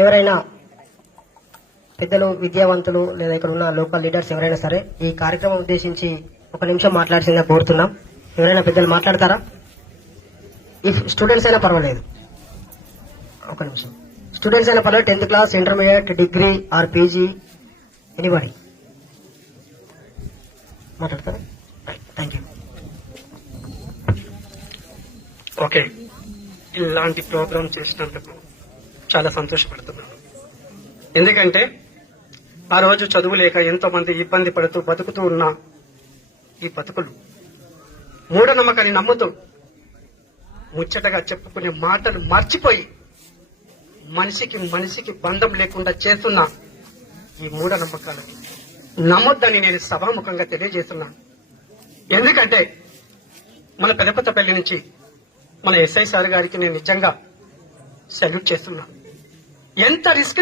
ఎవరైనా పెద్దలు, విద్యావంతులు లేదా ఇక్కడ ఉన్న లోకల్ లీడర్స్ ఎవరైనా సరే ఈ కార్యక్రమం ఉద్దేశించి ఒక నిమిషం మాట్లాడాల్సిందిగా కోరుతున్నాం. ఎవరైనా పెద్దలు మాట్లాడతారా? ఈ స్టూడెంట్స్ అయినా పర్వాలేదు, ఒక నిమిషం. స్టూడెంట్స్ అయినా పర్వాలేదు, 10th class, intermediate, degree or PG, anybody మాట్లాడతారా? Thank you. ఓకే, ఇలాంటి ప్రోగ్రామ్ చేసినందుకు చాలా సంతోషపడుతున్నాను. ఎందుకంటే ఆ రోజు చదువు లేక ఎంతో మంది ఇబ్బంది పడుతూ బతుకుతూ ఉన్న ఈ బతుకులు మూఢనమ్మకాన్ని నమ్ముతూ ముచ్చటగా చెప్పుకునే మాటలు మర్చిపోయి మనిషికి బంధం లేకుండా చేస్తున్న ఈ మూఢనమ్మకాలని నమ్మొద్దని నేను సభాముఖంగా తెలియజేస్తున్నాను. ఎందుకంటే మన పెదపత్తపల్లి నుంచి మన ఎస్ఐ సార్ గారికి నేను నిజంగా సెల్యూట్ చేస్తున్నాను. ఎంత రిస్క్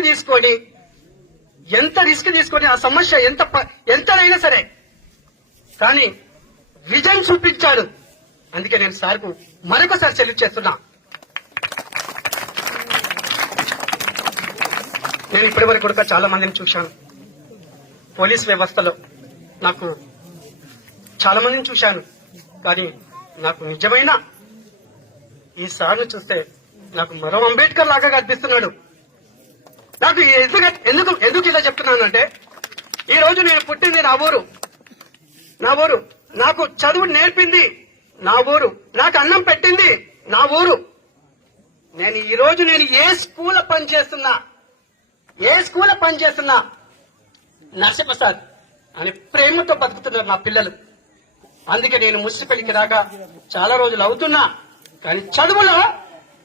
తీసుకొని ఆ సమస్య ఎంతైనా సరే కానీ విజన్ చూపించాడు. అందుకే నేను సార్కు మరొకసారి సెల్యూట్ చేస్తున్నా. నేను ఇప్పటి వరకు కూడా చాలా మందిని చూశాను పోలీస్ వ్యవస్థలో, నాకు చాలా మందిని చూశాను. కానీ నాకు నిజమైన ఈ సార్ను చూస్తే నాకు మరో అంబేద్కర్ లాగా కనిపిస్తున్నాడు. నాకు ఎందుకు ఇలా చెప్తున్నానంటే, ఈ రోజు నేను పుట్టింది నా ఊరు, నాకు చదువు నేర్పింది నా ఊరు, నాకు అన్నం పెట్టింది నా ఊరు. ఈ రోజు ఏ స్కూల్ పనిచేస్తున్నా నర్సప్రసాద్ అని ప్రేమతో బతుకుతున్నారు నా పిల్లలు. అందుకే నేను మున్సిపల్కి రాగా చాలా రోజులు అవుతున్నా. కానీ చదువులో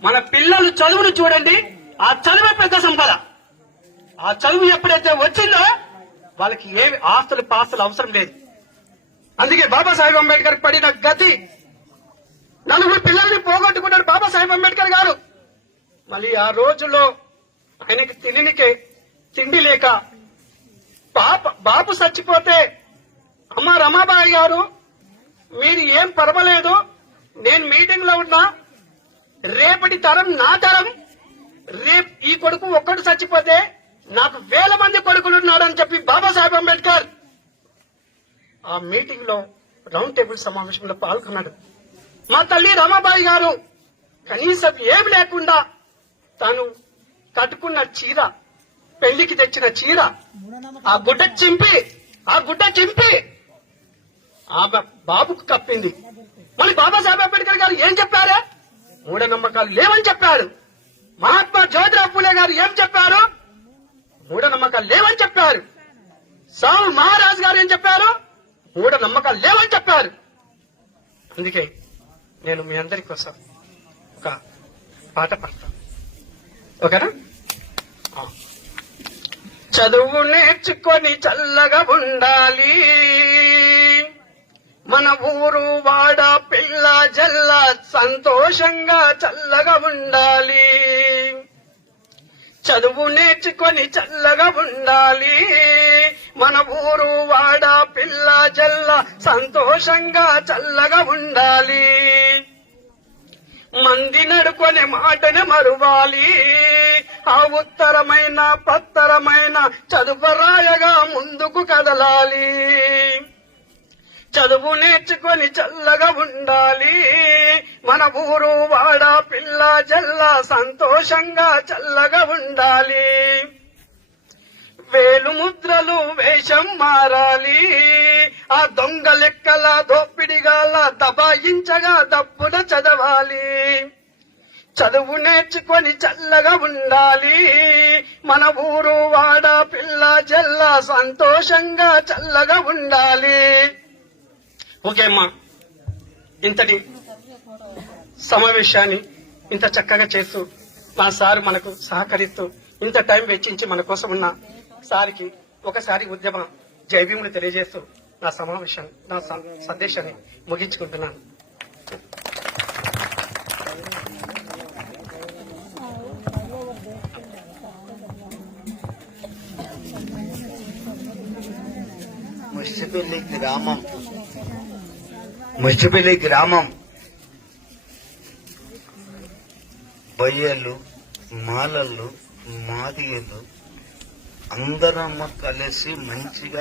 మన పిల్లలు చదువును చూడండి, ఆ చదువే పెద్ద సంపద. ఆ చదువు ఎప్పుడైతే వచ్చిందో వాళ్ళకి ఏ ఆస్తులు పాస్తులు అవసరం లేదు. అందుకే బాబాసాహెబ్ అంబేద్కర్ పడిన గతి, నలుగురు పిల్లల్ని పోగొట్టుకున్నాడు బాబాసాహెబ్ అంబేద్కర్ గారు. మళ్ళీ ఆ రోజుల్లో ఆయనకి తిండి లేక బాబు చచ్చిపోతే, అమ్మ రమాబాయి గారు మీరు ఏం పర్వాలేదు, నేను మీటింగ్ లో ఉన్నా, రేపటి తరం నా తరం, రేపు ఈ కొడుకు ఒక్కడు చచ్చిపోతే నాకు 1000 మంది కొడుకులు ఉన్నారని చెప్పి బాబాసాహెబ్ అంబేద్కర్ ఆ మీటింగ్ లో రౌండ్ టేబుల్ సమావేశంలో పాల్గొన్నాడు. మా తల్లి రమాబాయి గారు కనీసం ఏమి లేకుండా తాను కట్టుకున్న చీర, పెళ్లికి తెచ్చిన చీర, ఆ గుడ్డ చింపి ఆ బాబుకు కప్పింది. మళ్ళీ బాబాసాహెబ్ అంబేద్కర్ గారు ఏం చెప్పారు? మూఢనమ్మకాలు లేవని చెప్పారు. మహాత్మా జ్యోతిరావు పూలే గారు ఏం చెప్పారు? మూఢనమ్మకాలు లేవని చెప్పారు. సావు మహారాజ్ గారు ఏం చెప్పారు? మూఢనమ్మకాలు లేవని చెప్పారు. అందుకే నేను మీ అందరి కోసం ఒక పాట పాడతాను, ఓకేనా? చదువు నేర్చుకొని చల్లగా ఉండాలి, మన ఊరు వాడ పిల్ల జల్ల సంతోషంగా చల్లగా ఉండాలి. చదువు నేర్చుకొని చల్లగా ఉండాలి, మన ఊరు వాడ పిల్ల జల్ల సంతోషంగా చల్లగా ఉండాలి. మంది నడుకొనే మాటనే మరువాలి, ఆ ఉత్తరమైన పత్తరమైన చదువు రాయగా ముందుకు కదలాలి. చదువు నేర్చుకొని చల్లగా ఉండాలి, మన ఊరు వాడ పిల్ల జల్ల సంతోషంగా చల్లగా ఉండాలి. వేలు ముద్రలు వేషం మారాలి, ఆ దొంగ లెక్కల దోపిడిగాల దబాయించగా దప్పున చదవాలి. చదువు నేర్చుకొని చల్లగా ఉండాలి, మన ఊరు వాడ పిల్ల జల్ల సంతోషంగా చల్లగా ఉండాలి. ఓకే అమ్మా, ఇంతటి సమావేశాన్ని ఇంత చక్కగా చేస్తూ మా సార్ మనకు సహకరిస్తూ ఇంత టైం వెచ్చించి మన కోసం ఉన్న సార్కి ఒకసారి ఉద్యమ జైభీములు తెలియజేస్తూ నా సమావేశాన్ని, నా సందేశాన్ని ముగించుకుంటున్నాను. ముష్టిపల్లి గ్రామం బయ్యలు, మాలలు, మాదిగలు అందరమ్మ కలిసి మంచిగా